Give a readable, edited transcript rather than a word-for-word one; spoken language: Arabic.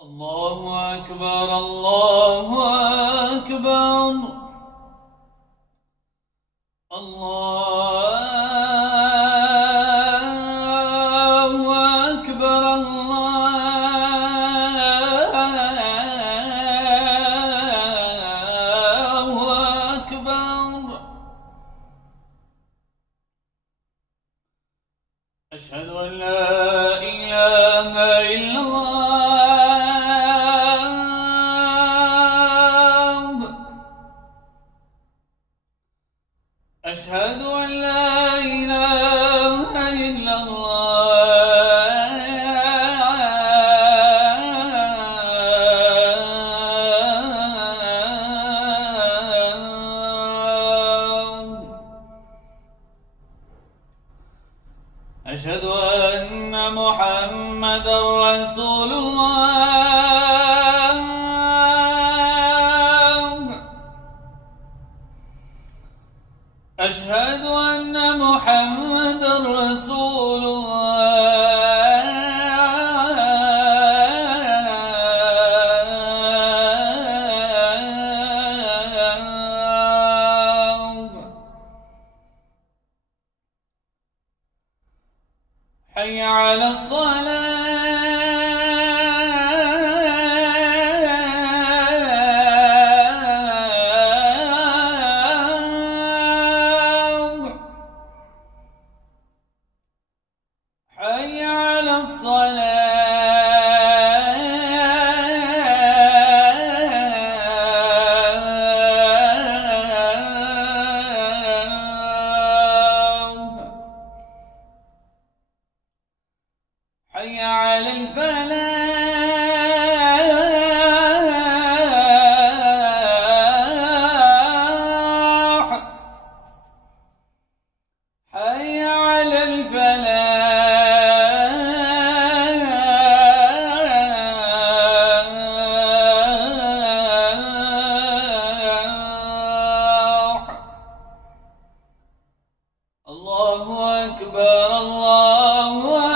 الله أكبر الله أكبر الله أكبر الله أكبر أشهد أن لا إله إلا الله أشهد أن لا إله إلا الله أشهد أن محمدًا رسول الله أشهد أن محمدًا رسول الله حي على الصلاة حي على الصلاة حي على الفلاح حي على الفلاح الله أكبر الله